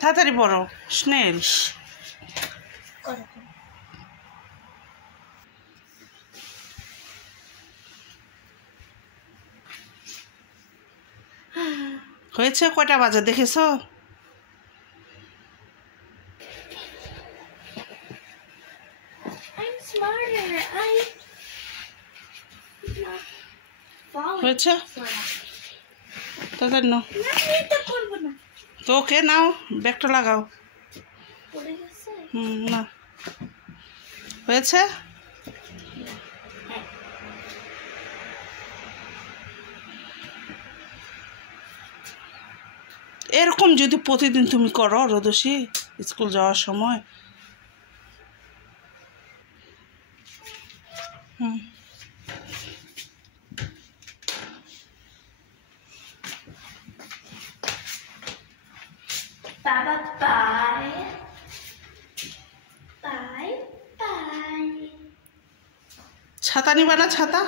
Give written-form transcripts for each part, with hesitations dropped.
তাড়াতাড়ি পড়ো স্নেল। হয়েছে? কয়টা বাজে দেখেছো? হয়েছে? তাদের নাও তো, ওকে নাও, ব্যাগটা লাগাও। না হয়েছে? এরকম যদি প্রতিদিন তুমি করো রোদসী স্কুল যাওয়ার সময়, Bye bye. Bye bye. ছাতা নিবা না? ছাতা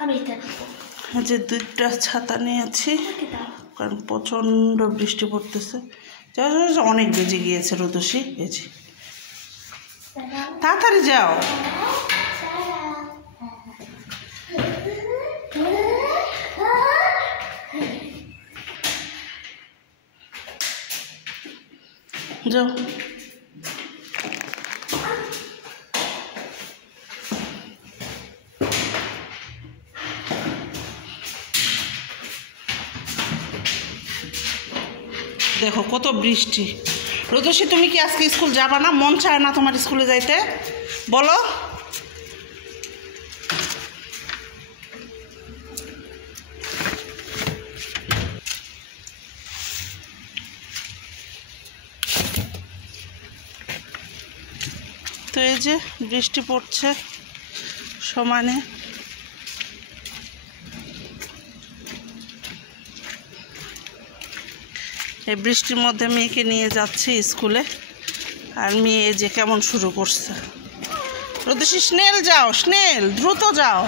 আমি এটা নেব। যে 2টা ছাতা নিয়েছি কারণ প্রচণ্ড বৃষ্টি পড়তেছে। অনেক বেজে গিয়েছে রোদসী, বেজে তাড়াতাড়ি যাও। যাও। দেখো কত বৃষ্টি। রোদসী তুমি কি আজকে স্কুল যাবা না? মন চায় না তোমার স্কুলে যাইতে? বলো। তো এই যে বৃষ্টি পড়ছে সমানে। এই বৃষ্টির মধ্যে মেয়েকে নিয়ে যাচ্ছি স্কুলে, আর মেয়ে যে কেমন শুরু করছে। রোদসী স্নেল যাও, স্নেল দ্রুত যাও।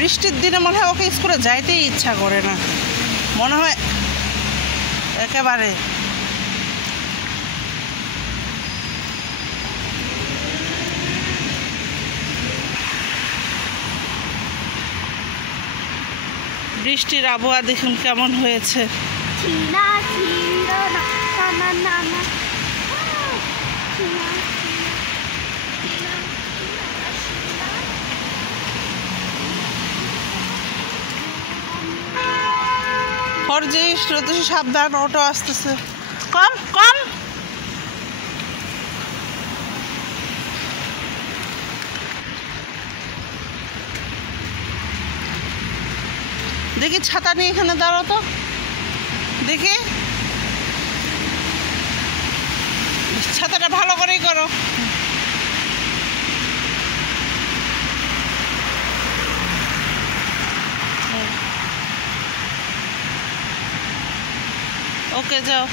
বৃষ্টির দিনে মনে হয় ওকে স্কুলে যাইতেই ইচ্ছা করে না, মনে হয় একেবারে। বৃষ্টির আবহাওয়া দেখুন কেমন হয়েছে। ফরজিস রোদসী সাবধান, অটো আসতেছে। কম কম। দেখি ছাতা নিয়ে এখানে দাঁড়াও তো দেখি। ছাতাটা ভালো করেই করো। ওকে যাও।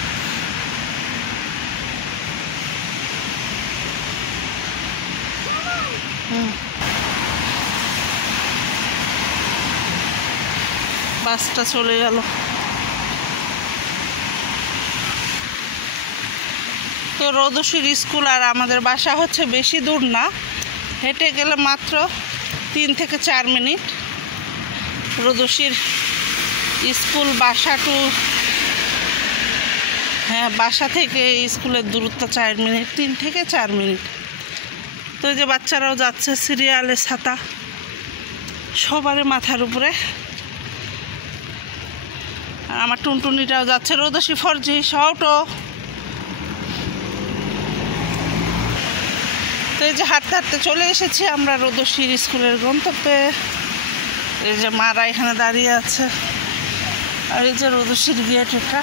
বাসটা চলে গেল। তো রোদসীর স্কুল আর আমাদের বাসা হচ্ছে বেশি দূর না, হেঁটে গেলে মাত্র 3 থেকে 4 মিনিট। রোদসীর স্কুল বাসা টু, হ্যাঁ বাসা থেকে স্কুলের দূরত্ব 4 মিনিট, 3 থেকে 4 মিনিট। তো এই যে বাচ্চারাও যাচ্ছে সিরিয়ালে, ছাতা সবারই মাথার উপরে। আর আমার টুনটুনিটাও যাচ্ছে। রোদসী ফরজিস অটো। তো এই যে হাঁটতে হাঁটতে চলে এসেছি আমরা রোদসীর স্কুলের গন্তব্যে। এই যে মারা এখানে দাঁড়িয়ে আছে, আর এই যে রোদসীর গেট এটা।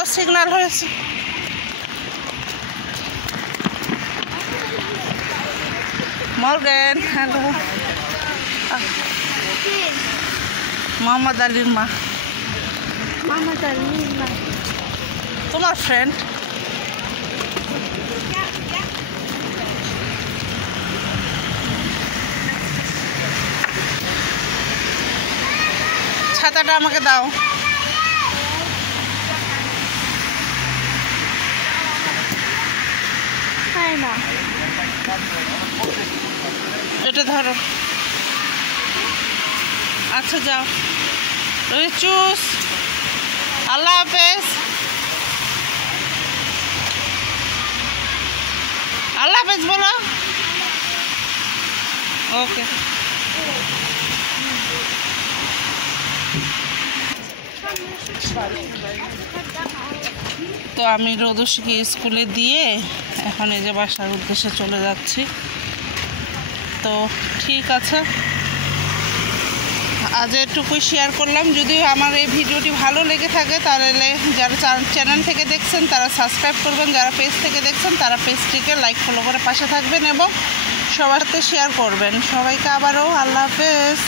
দাও, সিগন্যাল হয়েছে। Morgan, hello. মোহাম্মদ আলীর মা, তোমার ফ্রেন্ড। ছাতাটা আমাকে দাও। না এটা ধরো। আচ্ছা যাও, চুস। আল্লাহ হাফেজ। আল্লাহ হাফেজ বলো। ওকে। তো আমি রোদুষিকে স্কুলে দিয়ে এখন এই যে বাসার উদ্দেশ্যে চলে যাচ্ছি। তো ঠিক আছে, আজ এটুকুই শেয়ার করলাম। যদি আমার এই ভিডিওটি ভালো লেগে থাকে তাহলে যারা চ্যানেল থেকে দেখছেন তারা সাবস্ক্রাইব করবেন, যারা পেজ থেকে দেখছেন তারা পেজটিকে লাইক ফলো করে পাশে থাকবেন এবং সবার সাথে শেয়ার করবেন। সবাইকে আবারও আল্লাহ হাফেজ।